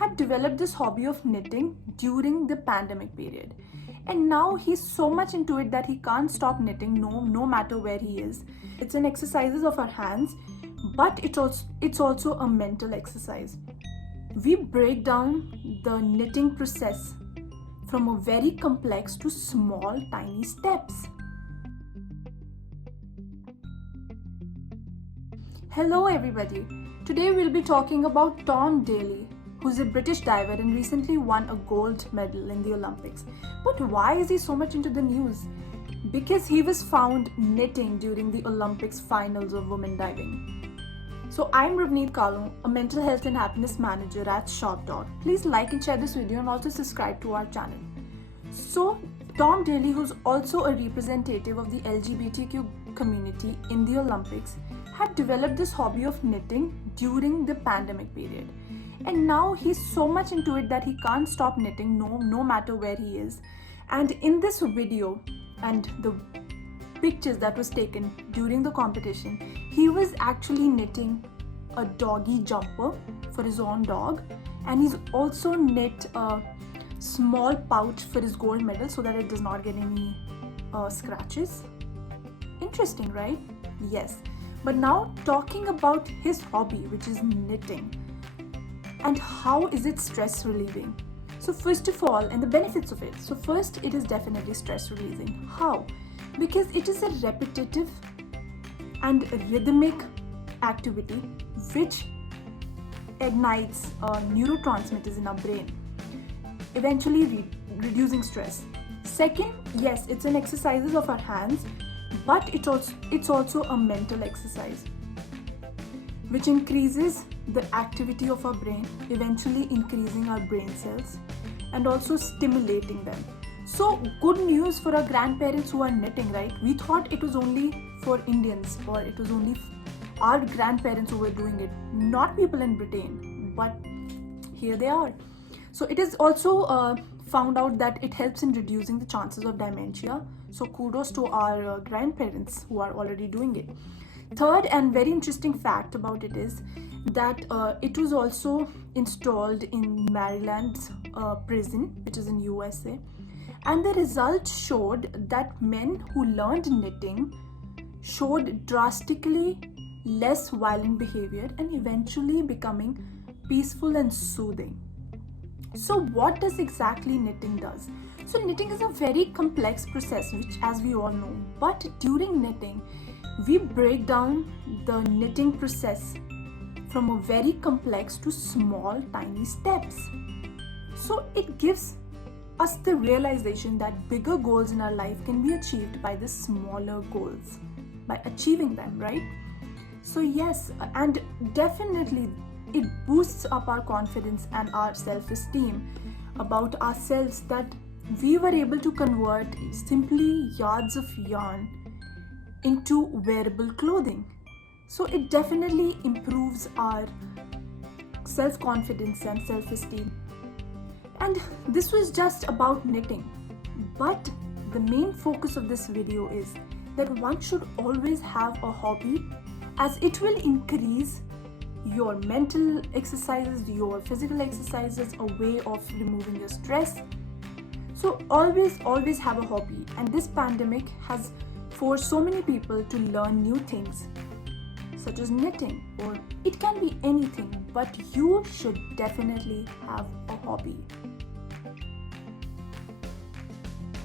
had developed this hobby of knitting during the pandemic period. And now he's so much into it that he can't stop knitting no matter where he is. It's an exercise of our hands, but it's also a mental exercise. We break down the knitting process from a very complex to small, tiny steps. Hello everybody. Today we'll be talking about Tom Daley, who's a British diver and recently won a gold medal in the Olympics. But why is he so much into the news? Because he was found knitting during the Olympics finals of women diving. So I'm Ravneet Kahlon, a mental health and happiness manager at ShopDoc. Please like and share this video and also subscribe to our channel. So Tom Daley, who's also a representative of the LGBTQ community in the Olympics, had developed this hobby of knitting during the pandemic period. And now he's so much into it that he can't stop knitting no matter where he is. And in this video and the pictures that was taken during the competition, he was actually knitting a doggy jumper for his own dog, and he's also knit a small pouch for his gold medal so that it does not get any scratches. Interesting, right? Yes. But now talking about his hobby, which is knitting, and how is it stress relieving. So first of all, and the benefits of it. So first, it is definitely stress relieving. How? Because it is a repetitive and rhythmic activity which ignites neurotransmitters in our brain, eventually reducing stress. Second, yes, it's an exercise of our hands, but it's also a mental exercise which increases the activity of our brain, eventually increasing our brain cells and also stimulating them. So good news for our grandparents who are knitting, right? We thought it was only for Indians, or it was only our grandparents who were doing it, not people in Britain, but here they are. So it is also found out that it helps in reducing the chances of dementia. So kudos to our grandparents who are already doing it. Third and very interesting fact about it is that it was also installed in Maryland's prison, which is in USA. And the results showed that men who learned knitting showed drastically less violent behavior and eventually becoming peaceful and soothing. So what does exactly knitting does? So knitting is a very complex process, which as we all know, but during knitting, we break down the knitting process from a very complex to small, tiny steps. So it gives us the realization that bigger goals in our life can be achieved by the smaller goals, by achieving them, right? So yes, and definitely it boosts up our confidence and our self-esteem about ourselves that we were able to convert simply yards of yarn into wearable clothing. So it definitely improves our self-confidence and self-esteem. And this was just about knitting. But the main focus of this video is that one should always have a hobby, as it will increase your mental exercises, your physical exercises, a way of removing your stress. So always have a hobby. And this pandemic has forced so many people to learn new things, such as knitting, or it can be anything, but you should definitely have a hobby.